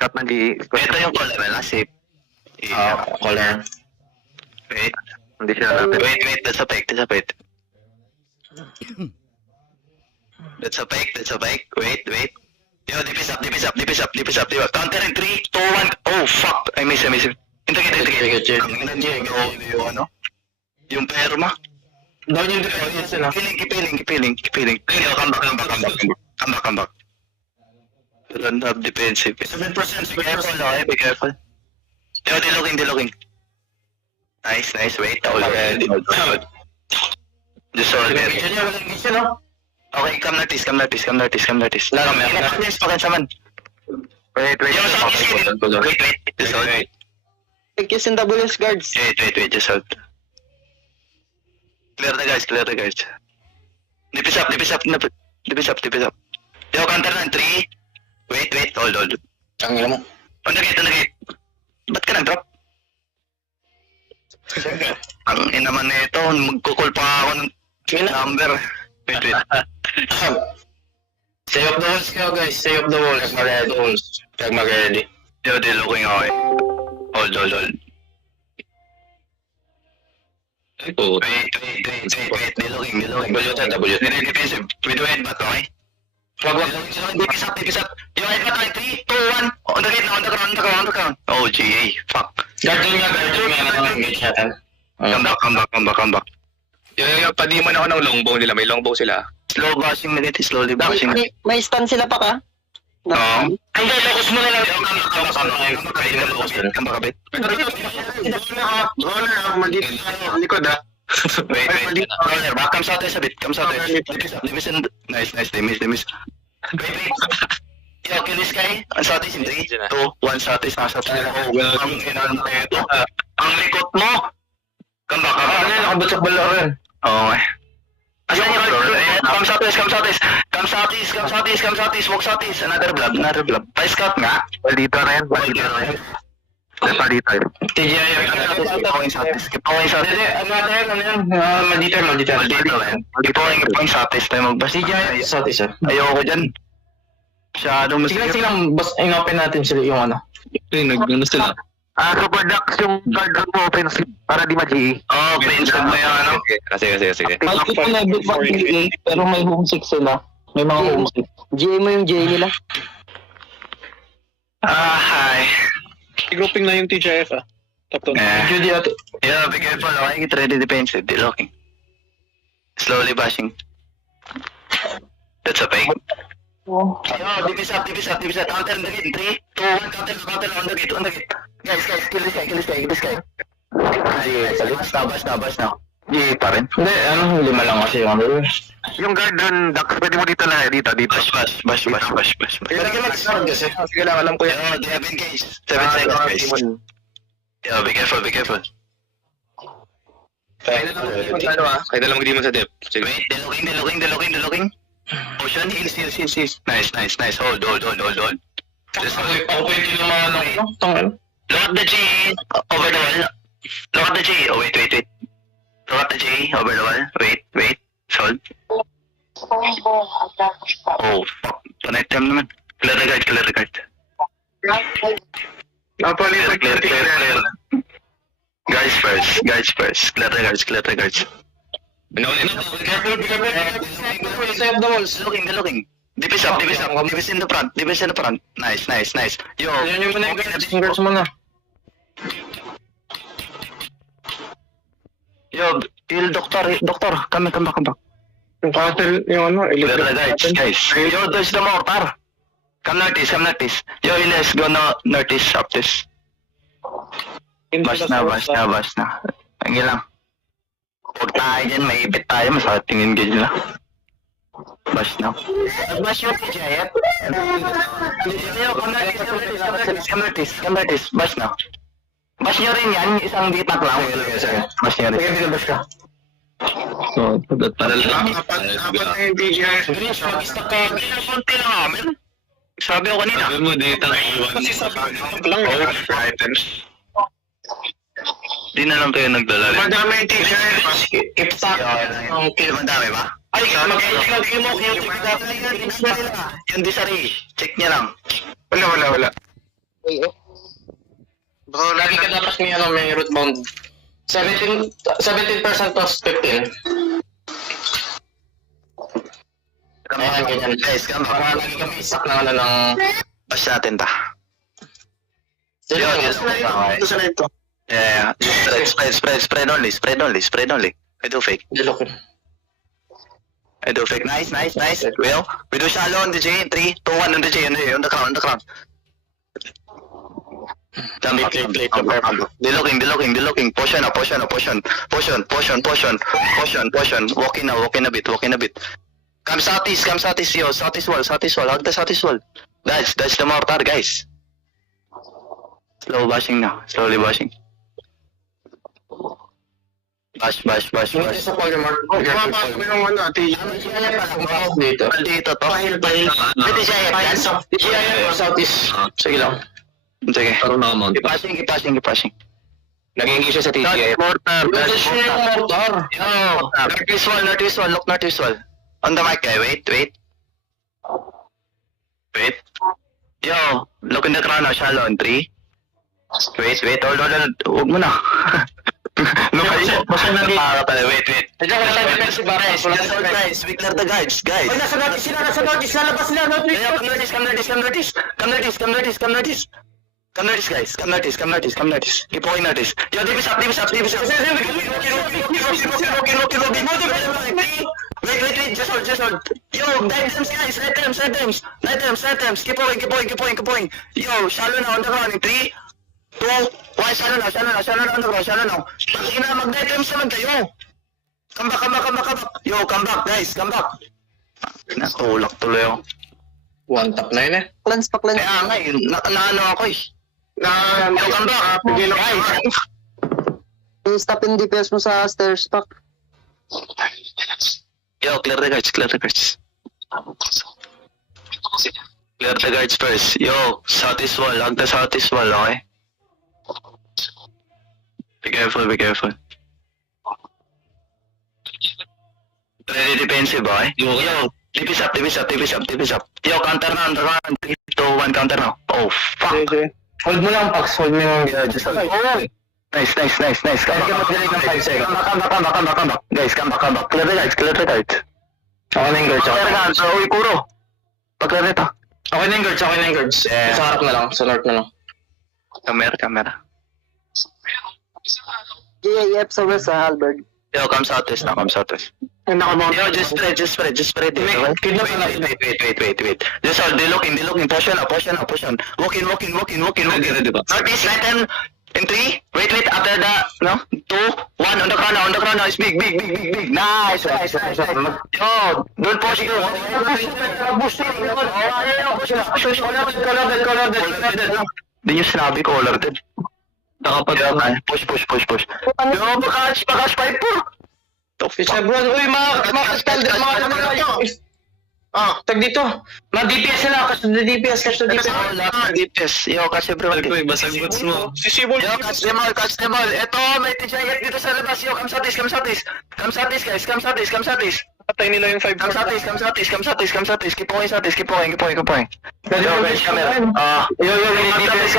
Cut ng GE. Ito yung caller, wala safe. Caller. Wait. Hindi siya natin. Wait, that's a fake, that's a fake. That's a fake. Wait. Yo, dipis up. Counter in 3, 2, 1. Oh, fuck. I miss. Indicate. Yung ano? Yung perma. Down yung defense na. Kipiling. Yo, come back. Don't have defensive. 7%. Be careful. Yo, diloging. Nice. Wait, hold. Just hold it. Okay, come notice. Pakinsaman. Wait. Yo, wait. Just hold. Take kiss in WS guards. Wait, just hold. Clear the guards. Dipis up. Yo, counter na, 3. Wait, hold. Ang ina mo. On the gate. Ba't ka nag-drop? Ang ina man na ito, magkukul pa ako ng number. Wait. Stay up the walls kayo guys. Stay up the walls. Tag mag-ready. Yo, dilooking ako eh. Hold. Wait. Dilooking. Defensive. With the headbutt, okay? Wag. Dipis up. Yo, headbutt, okay? 3, 2, 1. On the ground. Oh, GA. Fuck. Guard nga. Engage natin. Come back. Yo, padiman ako ng longbow nila. May longbow sila. Slowly bashing. May stun sila pa ka? Oo. Hindi, focus mo na lang. Come back a bit. Likod ah. Wait. Roller, back. Come south a bit. Nice. They miss. Wait. Yo, kill this guy. Ang southeast in 3, 2, 1 southeast. Nasa 3. Ang inaan na ito. Ang likot mo. Come back. Nakabot sa bala rin. Oo eh. Asan yung come southeast. Walk southeast. Another blob. Pa-scout nga. Dito na yan. Nasa dito eh. TGI. Keep going southeast. Hindi, ano yan? Maldita. Keep going southeast. Tayo magbas. TGI. South isa. Ayoko dyan. Masyadong Sige lang, boss, in-open natin sila yung ano. Nag-ano sila? Super Dax yung guard mo offensive para di ma-GE. Oh, friendship mo yung ano. Sige. Kahit ito level 1 pero may homesick sila. May mga homesick. GA mo yung GA nila. Hi. Grouping na yung TJF Top down. Judy ate. Yeah, be careful. Okay, get ready defensive. Delocking. Slowly bashing. That's a fake. Oh. Yo, dipis up. Counter in the gate. 3, 2, 1. Counter on the gate. Guys, kill this guy. Bash now. GA pa rin. Hindi, lima lang kasi yung ano. Yung guard dun, Dax, pwede mo dito lang dito. Bash. Pero mag-start kasi. Sige lang, alam ko yan. Yo, they have engaged. 7 seconds, guys. Yo, be careful. Kaya na lang mag-demon sa depth. Sige. Wait, delocking. Ocean, heals. Nice. Hold. Just hold. Open yung mga ano. Tangin. Look at the G over the wall. Look at the G. Oh, wait. Look at the G over the wall. Wait. Hold. Oh, fuck. Connect them naman. Clear the guard. Clear. Guys first. Clear the guards. Save the walls. Looking. Dipis up. Dipis in the front. Nice. Yo. Yan yung muna yung guards muna. Yo, heal doctor. Come back. Yung counter, yung ano, Clear the guys. Yo, there's the mortar. Come northeast. Yo, let's go northeast, southeast. Bash na. Ang lang. Huwag tayo dyan, may ipit tayo, masakit tingin ka dyan. Bash na. Bash yung PJF. Yo, come northeast. Bash na. Bash nyo rin yan, isang bitak lang. Bash nyo rin. Sige, bash ka. So, para lang. Apat na yung TGI. Grish, mag-stack kayo. Konti lang amin. Sabi ko kanina. Sabi mo, dito na iwan. Kasi sabi lang items. Di na lang kayo nagdala rin. Madami yung TGI. Iptak. Okay, madami ba? Ay, mag-i-log mo. Yung disari. Check niya lang. Wala. Bro, lagi ka dapat may root bound. 17% plus 15. Ayan, ganyan. Guys, come back. Para lagi kami isak na ng... Bash natin ta. Sino Yun, yun? yun. Gusto na ito. Yeah. Spread only. I do fake. Dilok. I do fake. Nice. Well, we do shallow on the J. 3, 2, 1 on the J. On the crown. Plate. Delooking. Potion. Walking a bit. Come southeast, yo. Southeast wall. Hug the southeast wall. Dodge the mortar, guys. Slow bashing now. Slowly bashing. Bash. Hindi sa polymer. Papasok mo yung ano, dito. Dito to. Pwede siya yan. Siya southeast. Sige lang. Sige. Parang nakamount. Keep pushing. Nag-engage siya sa TGI. Mortar. Dodge niya yung mortar. Yo. Northeast wall. Look northeast wall. On the mic, guy. Wait. Yo. Look in the crown now. Shallow on 3. Wait. Hold. Huwag mo na. Look at it. Wait. Guys, we clear the guards, guys. Nasa notice, lalabas sila, notice. Come notice. Keep going notice. Yo, divvis up. Wait, just hold. Yo, dive them, guys, let them. Keep going. Yo, shallow now on the ground in 3, 2, 1, shallow now on the ground. Pakina, mag-dive them naman kayo. Come back. Yo, come back, guys, come back. Natulak tuloy ako. One tap na yun eh. Clans pa, clans. Kaya nga eh, naano ako eh. Yo, come back. Guys. Stop yung DPS mo sa stairs pack. Yo, clear the guards. Clear the guards first. Yo, southeast wall. Hug the southeast wall, okay? Be careful. Ready defensive, okay? Yo, divvis up. Yo, counter now. 3, 2, 1, counter now. Oh, fuck. Hold mo lang, Pax. Hold mo yung... Just hold. Nice. Come back. Guys, come back. Clear the guards. Okay na yung guards. Uy, Kuro. Pag-clear nito. Okay na yung guards. Yeah. Sa harap na lang, sa north na lang. Camera. GAF sa west sa Halberd. Yo, come southwest. Yo, just spread. Wait. Just hold, delooking. Potion. Walking. Northeast, right hand. In 3, wait, after the, 2, 1, on the crown now, is big. Nice. Yo, don't push it. Di nyo sinabi ko, color. Push. Yo, bakash 5-4. Fisher bro, uy, mga tag dito. Mga DPS sila, kasi DPS. DPS. Yo, kasi bro. Basag boots mo. Yo, catch them all. Eto, may TGI dito sa labas. Yo, come southeast, guys. Come southeast. Patay nila yung 5. Come southeast. Keep going southeast. Yo, guys, camera. Yo, DPS.